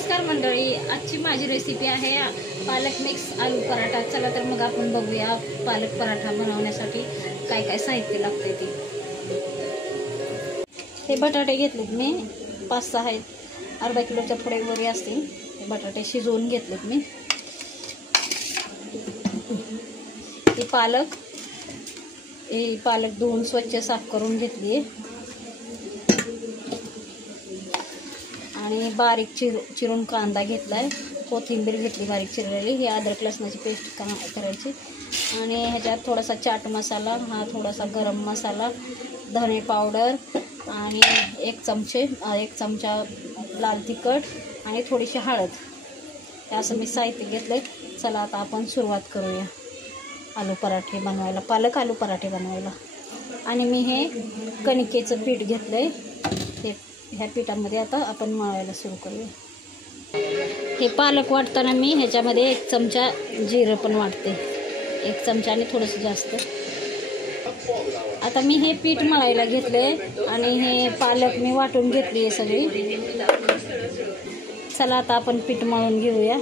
नमस्कार मंडळी, आजची माझी रेसिपी आहे पालक मिक्स आलू पराठा। चला तर मग आपण बघूया पालक पराठा बनवण्यासाठी काय काय साहित्य लागते ते। हे बटाटे घेतलेत मी 5-6 आहेत, अर्धा किलोच्या पुढे वरी असतील। हे बटाटे शिजवून घेतलेत मी। ही पालक धुवून स्वच्छ साफ करून घेतली आहे आणि बारीक चिरून कांदा घेतलाय, कोथिंबीर घेतली बारीक चिरलेली। ही अद्रक लसणाची पेस्ट करायची आणि ह्याच्यात थोडासा चाट मसाला, हा थोडासा गरम मसाला, धने पावडर आणि एक चमचा लाल तिखट आणि थोडीशी हळद, हे असं मी साहित्य घेतलंय। चला आता आपण सुरुवात करूया आलू पराठे बनवायला, पालक आलू पराठे बनवायला। आणि मी हे कणकेचं पीठ घेतलंय, ह्या पिठामध्ये आता आपण मळायला सुरू करूया। हे पालक वाटताना मी ह्याच्यामध्ये 1 चमचा जिरं पण वाटते, 1 चमचा आणि थोडंसं जास्त। आता मी हे पीठ मळायला घेतले आणि हे पालक मी वाटून घेतली आहे सगळी। चला आता आपण पीठ मळून घेऊया।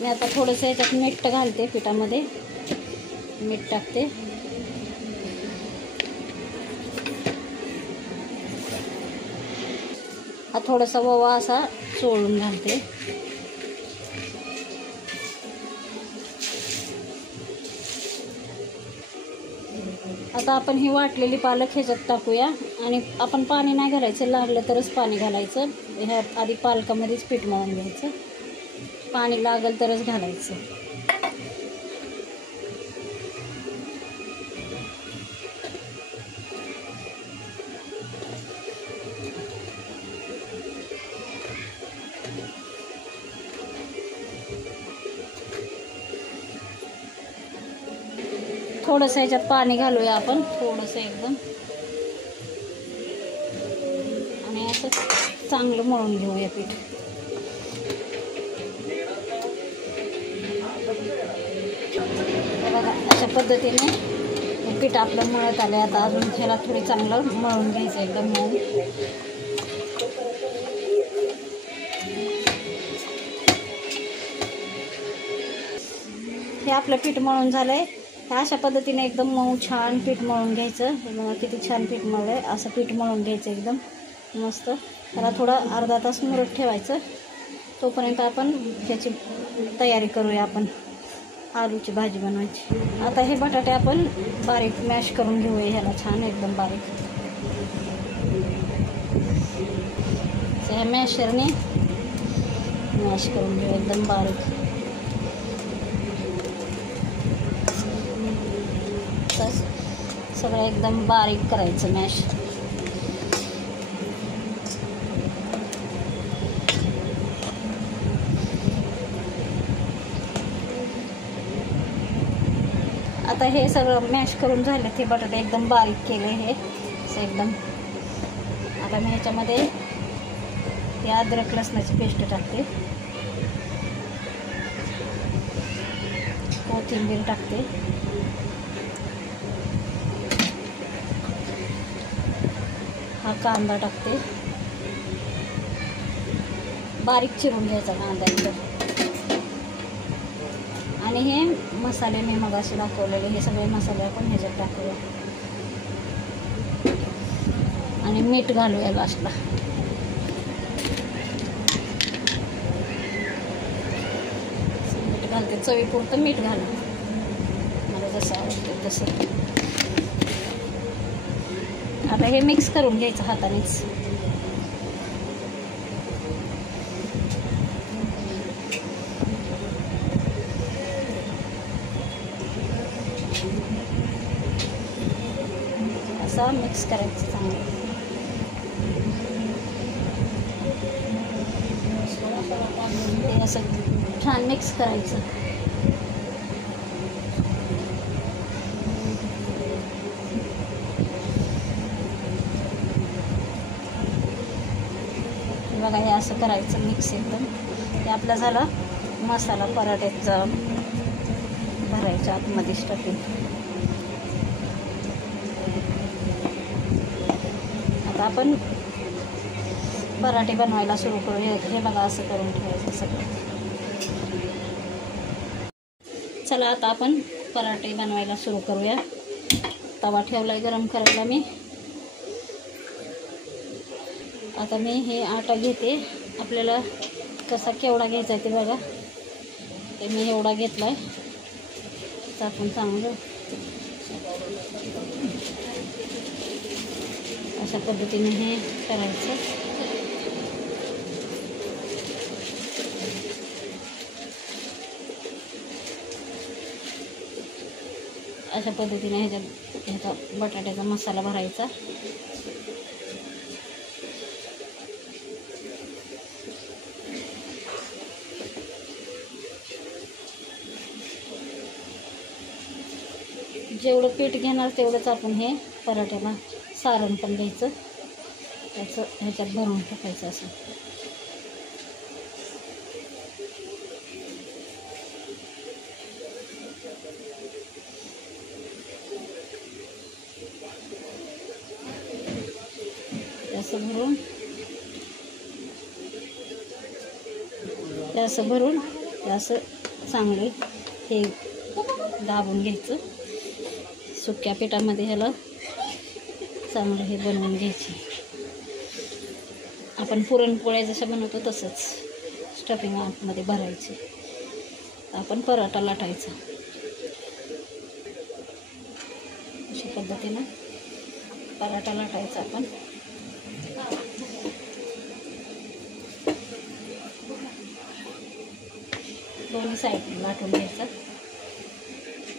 मी आता थोडंसं याच्यात मीठ घालते, पिठामध्ये मीठ टाकते। हा थोडासा ओवा असा चोळून घालते। आता आपण ही वाटलेली पालक ह्याच्यात टाकूया आणि आपण पाणी नाही घालायचं, लागलं तरच पाणी घालायचं। ह्या आधी पालकामध्येच पीठ मळून घ्यायचं, पाणी लागल तरच घालायचं। थोडंसं ह्याच्यात पाणी घालूया आपण, थोडंसं एकदम, आणि असं चांगलं मळून घेऊया पीठ। बघा अशा पद्धतीने हे पीठ आपलं मळत आलं। आता अजून ह्याला थोडी चांगलं मळून घ्यायचं, एकदम मळून। हे आपलं पीठ मळून झालंय। अशा पद्धतीने एकदम मऊ छान पीठ मळून घ्यायचं। बघा किती छान पीठ मळलंय, असं पीठ मळून घ्यायचं एकदम मस्त। त्याला थोडं अर्धा तास मुरत ठेवायचं, तोपर्यंत आपण ह्याची तयारी करूया, आपण आलूची भाजी बनवायची। आता हे बटाटे आपण बारीक मॅश करून घेऊया, ह्याला छान एकदम बारीक। ह्या मॅशरने मॅश करून घेऊया एकदम बारीक। सगळं एकदम बारीक करायचं मॅश। आता हे सगळं मॅश करून झाले, ते बटाटे एकदम बारीक केले हे असं एकदम। आता मी ह्याच्यामध्ये हे अद्रक लसणाची पेस्ट टाकते, कोथिंबीर टाकते, हा कांदा टाकते, बारीक चिरून घ्यायचा कांदा एकदम। आणि हे मसाले मी मगाशी दाखवलेले, हे सगळे मसाले आपण ह्याच्यात टाकूया आणि मीठ घालूया लास्टला। मीठ घालते, चवीपुरतं मीठ घालू, मला जसं आवडतं तसं। आता हे मिक्स करून घ्यायचं हातानेच। असं मिक्स करायचं चांगलं। ते असं छान मिक्स करायचं। बघा हे असं करायचं मिक्स एकदम। हे आपला झाला मसाला पराठ्याचा भरायच्या आतमध्ये स्टफिंग। आता आपण पराठे बनवायला सुरू करूया. हे बघा असं करून ठेवायचं सगळं. चला आता आपण पराठे बनवायला सुरू करूया. तवा ठेवलाय गरम करायला मी. आता मी हे आटा घेते. आपल्याला कसा केवढा घ्यायचा आहे ते बघा. ते मी एवढा घेतला आहे. टाकून चांगलं अशा पद्धतीने हे करायचं. अशा पद्धतीने ह्याचा बटाट्याचा मसाला भरायचा. जेवढं पीठ घेणार तेवढंच आपण हे पराठ्याला सारण पण घ्यायचं. त्याचं ह्याच्यात भरून टाकायचं असं. असं भरून असं चांगले हे दाबून घ्यायचं. सुक्या पिठामध्ये ह्याला चांगलं हे बनवून घ्यायचे. आपण पुरणपोळ्या जसं बनवतो तसंच स्टफिंग आतमध्ये भरायचे. आपण पराठा लाटायचा. अशा पद्धतीनं पराठा लाटायचा आपण. दोन्ही साईड लाटून घ्यायचं.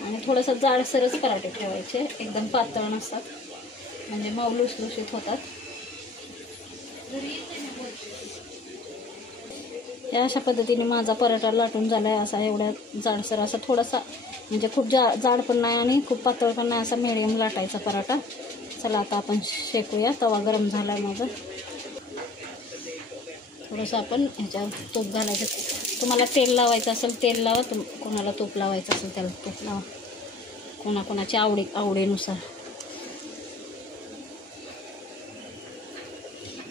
आणि थोडंसं जाडसरच पराठे ठेवायचे. एकदम पातळ नसतात म्हणजे मऊ लुसलुशीत होतात. या अशा पद्धतीने माझा पराठा लाटून झाला आहे. असा एवढ्या जाडसर असा थोडासा म्हणजे खूप जाड पण नाही आणि खूप पातळ पण नाही, असा मिडियम लाटायचा पराठा. चला आता आपण शेकूया. तवा गरम झाला आहे माझा. थोडंसं आपण ह्याच्यावर तूप घालायचं. तुम्हाला तेल लावायचं असेल तेल लावा. कोणाला तूप लावायचं असेल त्याला तूप लावा. कोणाकोणाच्या आवडीनुसार.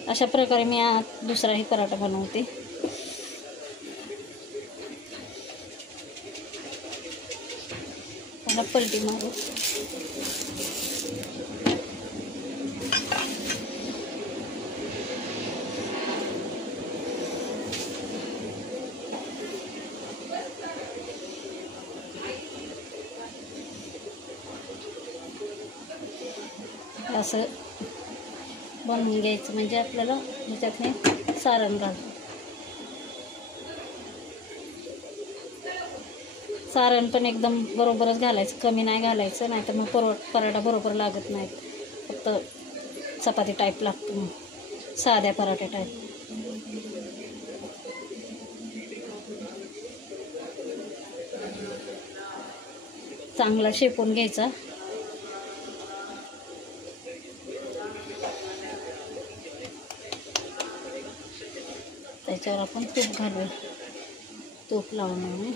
अशा प्रकारे मी दुसराही पराठा बनवते. त्याला पलटी मारू. असं बनवून घ्यायचं म्हणजे आपल्याला ह्याच्यात सारण घालतो. सारण पण एकदम बरोबरच घालायचं, कमी नाही घालायचं, नाही तर मग पराठा बरोबर लागत नाहीत. फक्त चपाती टाईप लागतो, मग साध्या पराठा टाईप. चांगला शेकून घ्यायचा. त्याच्यावर आपण तूप घालूया. तूप लावून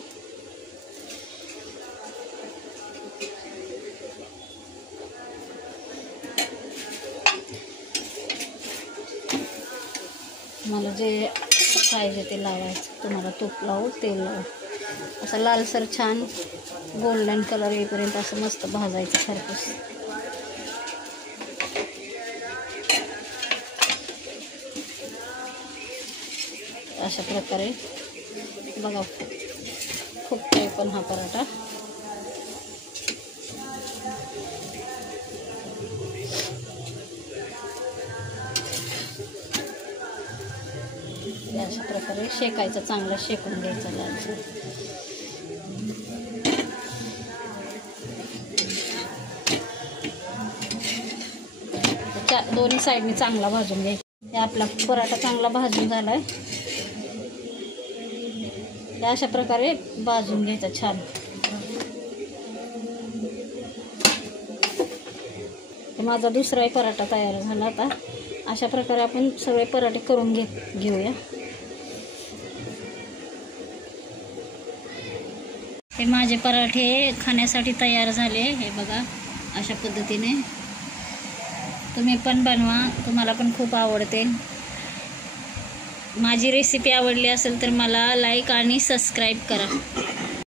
मला जे पाहिजे ते लावायचं. तुम्हाला तूप लावू तेल लावू. असं लालसर छान गोल्डन कलर येईपर्यंत असं मस्त भाजायचं खरपूस. अशा प्रकारे बघा फुगतोय पण हा पराठा. अशा प्रकारे शेकायचं, चांगलं शेकून घ्यायचं लालसर. दोन्ही साईडने चांगला भाजून घ्यायचा. आपला पराठा चांगला भाजून झालाय. अशा प्रकारे भाजून घ्यायचा छान. माझा दुसराही पराठा तयार झाला. आता अशा प्रकारे आपण सगळे पराठे करून घेऊया. हे माझे पराठे खाण्यासाठी तयार झाले. हे बघा अशा पद्धतीने तुम्ही पण बनवा, तुम्हाला पण खूप आवडते. माझी रेसिपी आवडली असेल तर मला लाईक आणि सबस्क्राईब करा.